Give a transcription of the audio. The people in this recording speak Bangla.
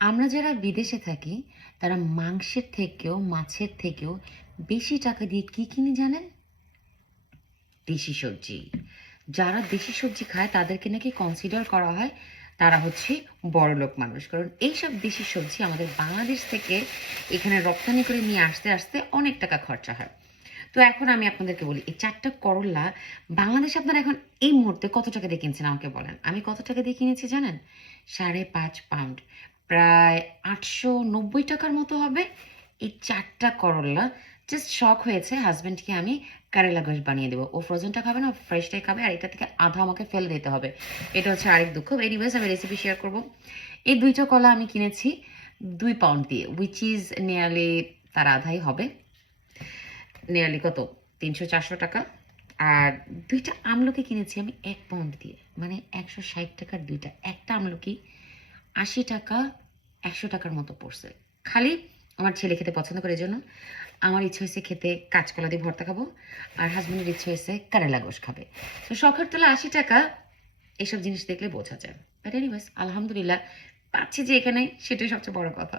আমরা যারা বিদেশে থাকি, তারা মাংসের থেকেও, মাছের থেকেও বেশি টাকা দিয়ে কি কিনি জানেন? দেশি সবজি। যারা দেশি সবজি খায়, তাদেরকে নাকি কনসিডার করা হয় তারা হচ্ছে বড়লোক মানুষ। কারণ এইসব দেশি সবজি আমাদের বাংলাদেশ থেকে এখানে রপ্তানি করে নিয়ে আসতে আসতে অনেক টাকা খরচা হয়। তো এখন আমি আপনাদেরকে বলি, এই চারটা করলা বাংলাদেশ আপনারা এখন এই মুহূর্তে কত টাকা দিয়ে কিনছেন আমাকে বলেন? আমি কত টাকা দিয়ে কিনেছি জানেন? সাড়ে পাঁচ পাউন্ড প্রায় আটশো নব্বই টাকার মতো হবে। এই চারটা করলা জাস্ট শখ হয়েছে হাজব্যান্ডকে আমি কারেলা গোশ বানিয়ে দেবো। ও ফ্রোজেনটা খাবে না ফ্রেশটাই খাবে, আর এটা থেকে আধা আমাকে ফেলে দিতে হবে। এটা হচ্ছে আরেক দুঃখ। এনিওয়েজ আমি রেসিপি শেয়ার করব। এই দুইটা কলা আমি কিনেছি দুই পাউন্ড দিয়ে উইচ ইজ নিয়ারলি তার আধাই হবে নিয়ারলি কত? তিনশো চারশো টাকা। আর দুইটা আমলকি কিনেছি আমি এক পাউন্ড দিয়ে। মানে একশো ষাট টাকার দুইটা। একটা আমলকি আশি টাকা একশো টাকার মতো পড়ছে। খালি আমার ছেলে খেতে পছন্দ করে জন্য আমার ইচ্ছে হয়েছে খেতে কাঁচকলা দিয়ে ভর্তা খাব, আর হাজব্যান্ডের ইচ্ছে হয়েছে কারেলা গোশ খাবে। তো শখের তোলা আশি টাকা, এসব জিনিস দেখলে বোঝা যায়। বাট এনিওয়েজ আলহামদুলিল্লাহ, পাচ্ছি যে এখানে, সেটাই সবচেয়ে বড় কথা।